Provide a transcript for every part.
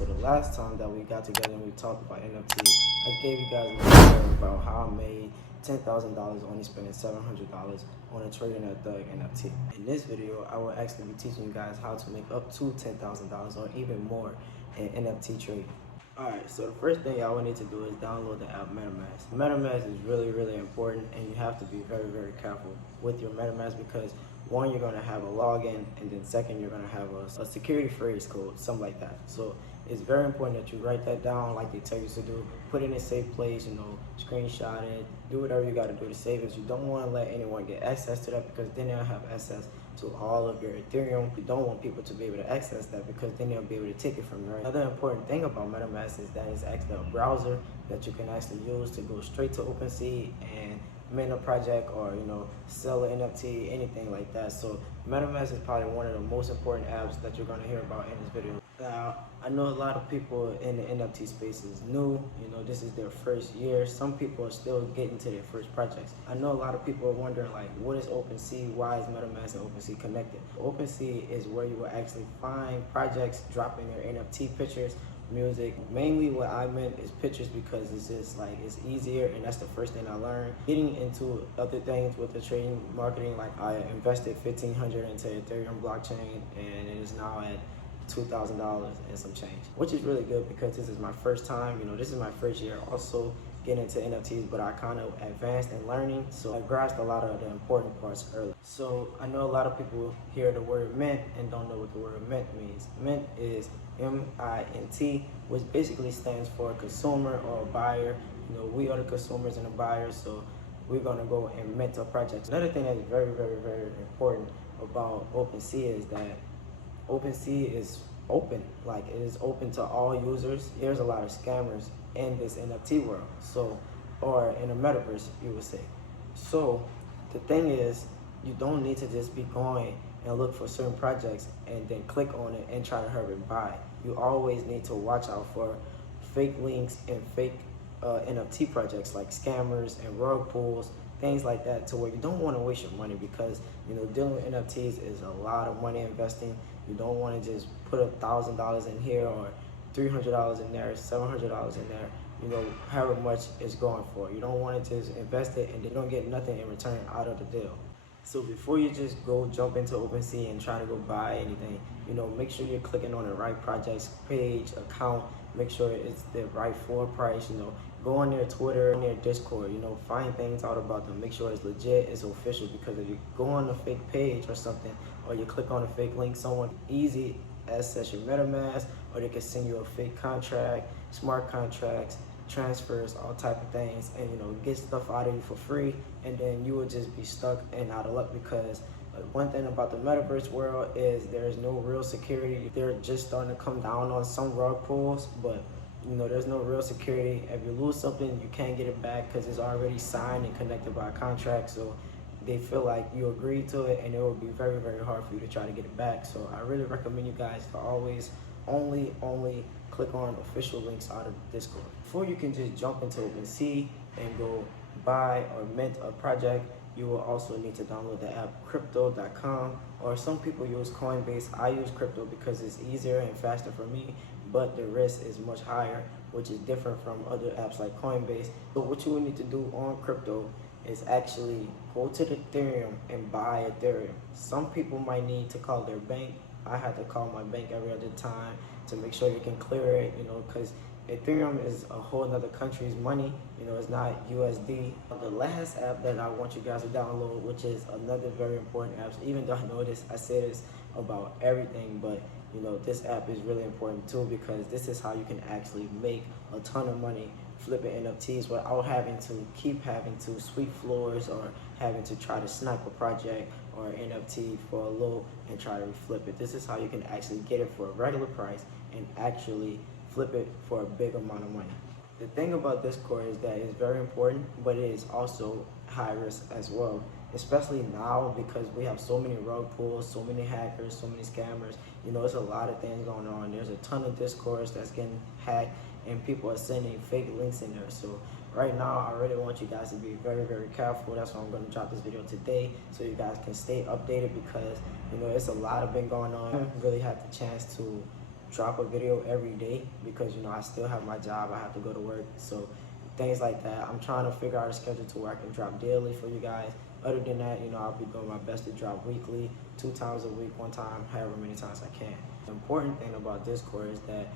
So the last time that we got together and we talked about NFT, I gave you guys a video about how I made $10,000 only spending $700 on a Trading at Thug NFT. In this video, I will actually be teaching you guys how to make up to $10,000 or even more in NFT trading. Alright, so the first thing y'all will need to do is download the app MetaMask. MetaMask is really important, and you have to be very careful with your MetaMask because one, you're going to have a login, and then second, you're going to have a security phrase code, something like that. So it's very important that you write that down like they tell you to do. Put it in a safe place, screenshot it, do whatever you got to do to save it. You don't want to let anyone get access to that because then they'll have access to all of your Ethereum. You don't want people to be able to access that because then they'll be able to take it from you. Right? Another important thing about MetaMask is that it's actually a browser that you can actually use to go straight to OpenSea and mint a project or sell an NFT, anything like that. So MetaMask is probably one of the most important apps that you're going to hear about in this video. Now, I know a lot of people in the NFT space is new. This is their first year. Some people are still getting to their first projects. I know a lot of people are wondering, like, what is OpenSea? Why is MetaMask and OpenSea connected? OpenSea is where you will actually find projects dropping their NFT pictures, music. Mainly what I meant is pictures because it's just like it's easier, and that's the first thing I learned. Getting into other things with the trading marketing, like I invested $1,500 into Ethereum blockchain, and it is now at $2,000 and some change, which is really good because this is my first time. This is my first year also getting into NFTs, but I kind of advanced in learning, so I grasped a lot of the important parts early. So I know a lot of people hear the word mint and don't know what the word mint means. Mint is M-I-N-T, which basically stands for consumer or buyer. We are the consumers and the buyers, so we're gonna go and mint our projects. Another thing that is very important about OpenSea is that OpenSea is open, like it is open to all users. There's a lot of scammers in this NFT world, or in the metaverse, you would say. So the thing is, you don't need to just be going and look for certain projects and then click on it and try to hurry and buy. You always need to watch out for fake links and fake NFT projects like scammers and rug pulls, things like that, to where you don't want to waste your money because dealing with NFTs is a lot of money investing. You don't want to just put $1,000 in here or $300 in there, $700 in there, however much it's going for. You don't want to just invest it and then don't get nothing in return out of the deal. So before you just go jump into OpenSea and try to go buy anything, make sure you're clicking on the right project's page, account, make sure it's the right floor price, go on their Twitter, on their Discord, find things out about them, make sure it's legit, it's official, because if you go on a fake page or something, or you click on a fake link, someone easy access your MetaMask, or they can send you a fake contract, smart contracts, transfers, all type of things, and get stuff out of you for free, and then you will just be stuck and out of luck because one thing about the metaverse world is there's no real security. They're just starting to come down on some rug pulls, but there's no real security. If you lose something, you can't get it back because it's already signed and connected by a contract. So they feel like you agreed to it, and it will be very hard for you to try to get it back. So I really recommend you guys to always only click on official links out of Discord. Before you can just jump into OpenSea and go buy or mint a project, you will also need to download the app Crypto.com, or some people use Coinbase. I use Crypto because it's easier and faster for me, but the risk is much higher, which is different from other apps like Coinbase. So what you will need to do on Crypto is actually go to the Ethereum and buy Ethereum. Some people might need to call their bank. I had to call my bank every other time to make sure they can clear it, because Ethereum is a whole nother country's money. It's not USD. The last app that I want you guys to download, which is another very important app, even though I know this, I say this about everything, but this app is really important too, because this is how you can actually make a ton of money flipping NFTs without having to sweep floors or having to try to snipe a project or NFT for a low and try to flip it. This is how you can actually get it for a regular price and actually flip it for a big amount of money. The thing about Discord is that it's very important, but it is also high risk as well, especially now because we have so many rug pulls, so many hackers, so many scammers. There's a lot of things going on. There's a ton of Discords that's getting hacked, and people are sending fake links in there. So right now, I really want you guys to be very careful. That's why I'm going to drop this video today, so you guys can stay updated, because it's a lot of been going on. I haven't really had the chance to drop a video every day because, you know, I still have my job, I have to go to work, so things like that. I'm trying to figure out a schedule to where I can drop daily for you guys. Other than that, you know, I'll be doing my best to drop weekly, 2 times a week, 1 time, however many times I can. The important thing about Discord is that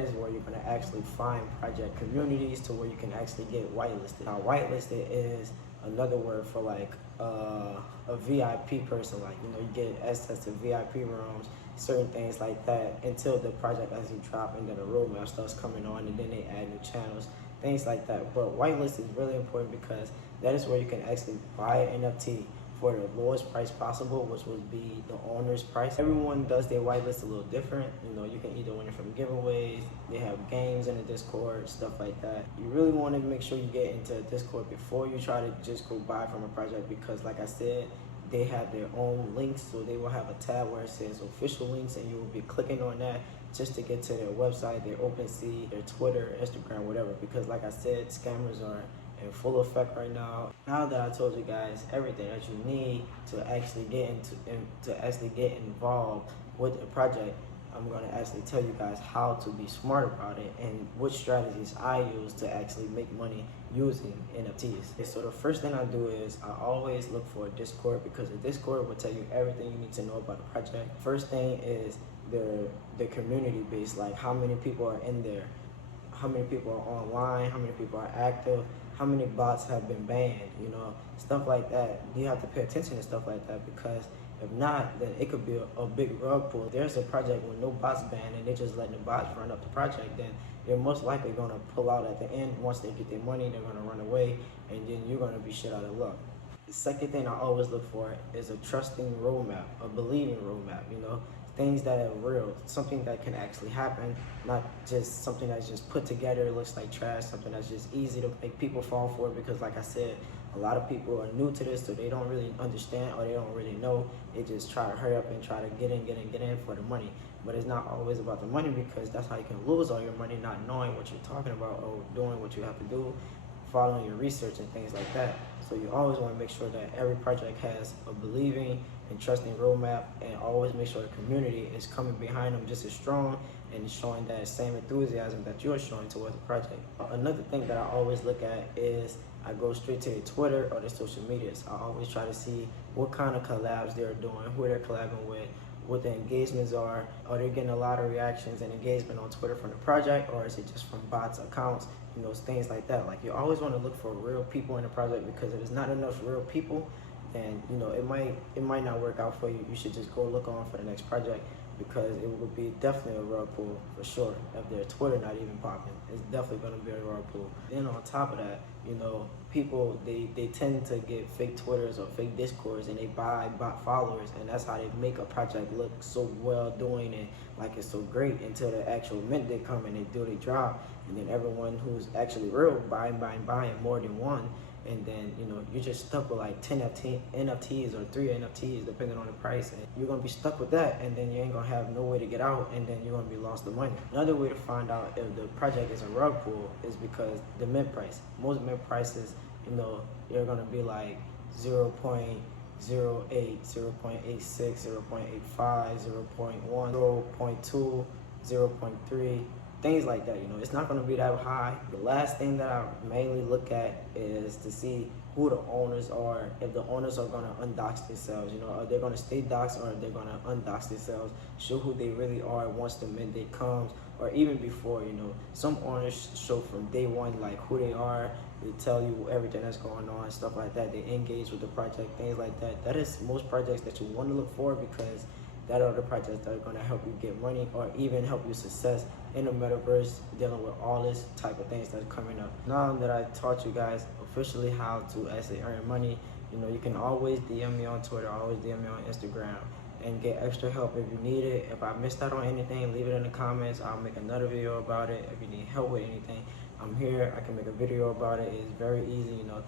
is where you're going to actually find project communities to where you can actually get whitelisted. Now, whitelisted is another word for like a VIP person, like, you know, you get access to VIP rooms, certain things like that, until the project actually drop and then a roadmap starts coming on and then they add new channels, things like that. But whitelist is really important because that is where you can actually buy an NFT for the lowest price possible, which would be the owner's price. Everyone does their whitelist a little different. You know, you can either win it from giveaways, they have games in the Discord, stuff like that. You really want to make sure you get into Discord before you try to just go buy from a project, because like I said, they have their own links, so they will have a tab where it says official links, and you will be clicking on that just to get to their website, their OpenSea, their Twitter, Instagram, whatever. Because like I said, scammers are in full effect right now. Now that I told you guys everything that you need to actually get involved with the project, I'm going to actually tell you guys how to be smart about it and which strategies I use to actually make money using NFTs. So the first thing I do is I always look for a Discord, because the Discord will tell you everything you need to know about the project. First thing is the community base, like how many people are in there, how many people are online, how many people are active, how many bots have been banned, you know, stuff like that. You have to pay attention to stuff like that, because if not, then it could be a big rug pull. If there's a project with no bots banned and they're just letting the bots run up the project, then they're most likely going to pull out at the end. Once they get their money, they're going to run away, and then you're going to be shit out of luck. The second thing I always look for is a trusting roadmap, a believing roadmap, you know, things that are real, something that can actually happen, not just something that's just put together, it looks like trash, something that's just easy to make people fall for. Because like I said, a lot of people are new to this, so they don't really understand or they don't really know. They just try to hurry up and try to get in for the money. But it's not always about the money, because that's how you can lose all your money, not knowing what you're talking about or doing what you have to do, following your research and things like that. So you always want to make sure that every project has a believing and trusting roadmap, and always make sure the community is coming behind them just as strong and showing that same enthusiasm that you're showing towards the project. Another thing that I always look at is I go straight to their Twitter or their social medias. I always try to see what kind of collabs they're doing, who they're collabing with, what the engagements are they getting a lot of reactions and engagement on Twitter from the project, or is it just from bots, accounts, you know, things like that. Like, you always want to look for real people in the project, because if there's not enough real people, then, you know, it might not work out for you. You should just go look on for the next project, because it would be definitely a rug pull for sure. If their Twitter not even popping, it's definitely going to be a rug pull. Then on top of that, you know, people, they tend to get fake Twitters or fake Discords, and they buy bot followers, and that's how they make a project look so well doing and like it's so great, until the actual mint they come and they do they drop, and then everyone who's actually real buying more than one. And then, you know, you're just stuck with like 10 NFTs or 3 NFTs, depending on the price. And you're going to be stuck with that, and then you ain't going to have no way to get out, and then you're going to be lost the money. Another way to find out if the project is a rug pull is because the mint price. Most mint prices, you know, they're going to be like 0.08, 0.86, 0.85, 0.1, 0.2, 0.3. Things like that, you know, it's not going to be that high. The last thing that I mainly look at is to see who the owners are, if the owners are going to undox themselves, you know, are they going to stay doxed, or are they going to undox themselves, show who they really are once the mint day comes, or even before. You know, some owners show from day one, like, who they are, they tell you everything that's going on, stuff like that, they engage with the project, things like that. That is most projects that you want to look for, because that are the projects that are going to help you get money, or even help you success in the metaverse, dealing with all this type of things that's coming up. Now that I taught you guys officially how to actually earn money, you know, you can always DM me on Twitter, always DM me on Instagram, and get extra help if you need it. If I missed out on anything, leave it in the comments. I'll make another video about it. If you need help with anything, I'm here. I can make a video about it. It's very easy, you know.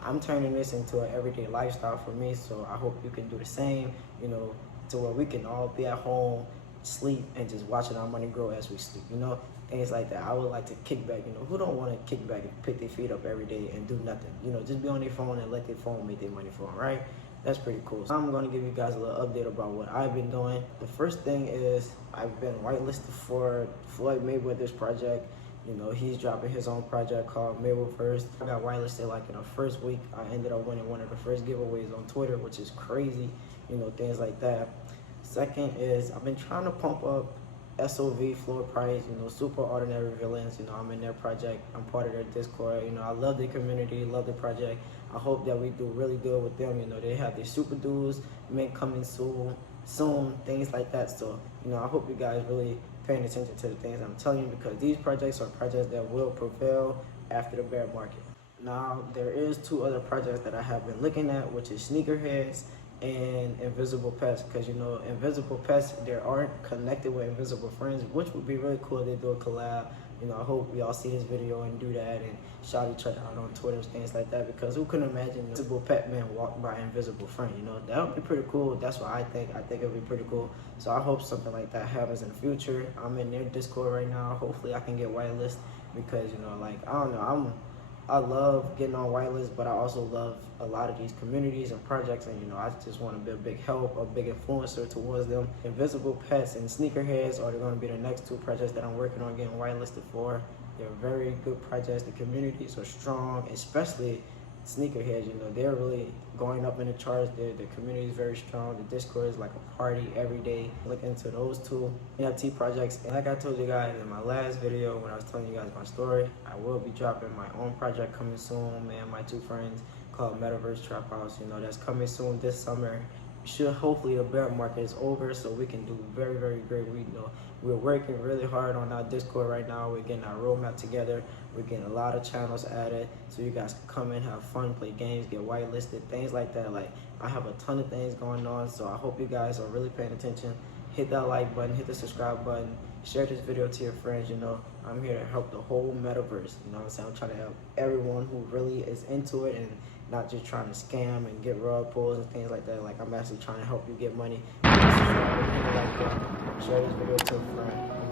I'm turning this into an everyday lifestyle for me, so I hope you can do the same, you know, to where we can all be at home, sleep, and just watching our money grow as we sleep, you know, things like that. I would like to kick back, you know, who don't want to kick back and pick their feet up every day and do nothing, you know, just be on their phone and let their phone make their money for them, right? that's pretty cool. So I'm going to give you guys a little update about what I've been doing. The first thing is I've been whitelisted for Floyd Mayweather's project. You know, he's dropping his own project called Mayweatherverse. I got whitelisted like in the first week. I ended up winning one of the first giveaways on Twitter, which is crazy, you know, things like that. Second is I've been trying to pump up SOV, Floyd Price, you know, Super Ordinary Villains. You know, I'm in their project. I'm part of their Discord. You know, I love the community, love the project. I hope that we do really good with them. You know, they have their super dudes, coming soon, things like that. So, you know, I hope you guys really paying attention to the things I'm telling you, because these projects are projects that will prevail after the bear market. Now, there is 2 other projects that I have been looking at, which is Sneakerheads and Invisible Pets, because, you know, Invisible Pets, they aren't connected with Invisible Friends, which would be really cool if they do a collab. You know, I hope we all see this video and do that and shout each other out on Twitter and things like that, because who could imagine Invisible Pet Man walk by Invisible Friend? You know, that would be pretty cool. That's what I think. I think it would be pretty cool. So I hope something like that happens in the future. I'm in their Discord right now. Hopefully I can get whitelisted, because, you know, like, I don't know, I love getting on whitelist, but I also love a lot of these communities and projects, and, you know, I just want to be a big help, a big influencer towards them. Invisible Pets and Sneakerheads are going to be the next 2 projects that I'm working on getting whitelisted for. They're very good projects. The communities are strong, especially Sneakerheads. You know, they're really going up in the charts. The community is very strong. The Discord is like a party every day. Look into those 2 NFT projects. And like I told you guys in my last video when I was telling you guys my story, I will be dropping my own project coming soon. Me and my 2 friends, called Metaverse Trap House. You know, that's coming soon this summer. Hopefully the bear market is over, so we can do very, very great. We know we're working really hard on our Discord right now. We're getting our roadmap together. We're getting a lot of channels added, so you guys can come in, have fun, play games, get whitelisted, things like that. Like, I have a ton of things going on, so I hope you guys are really paying attention. Hit that like button, hit the subscribe button, share this video to your friends. You know, I'm here to help the whole metaverse. You know what I'm saying? I'm trying to help everyone who really is into it and not just trying to scam and get rug pulls and things like that. Like, I'm actually trying to help you get money. Share this video to a friend.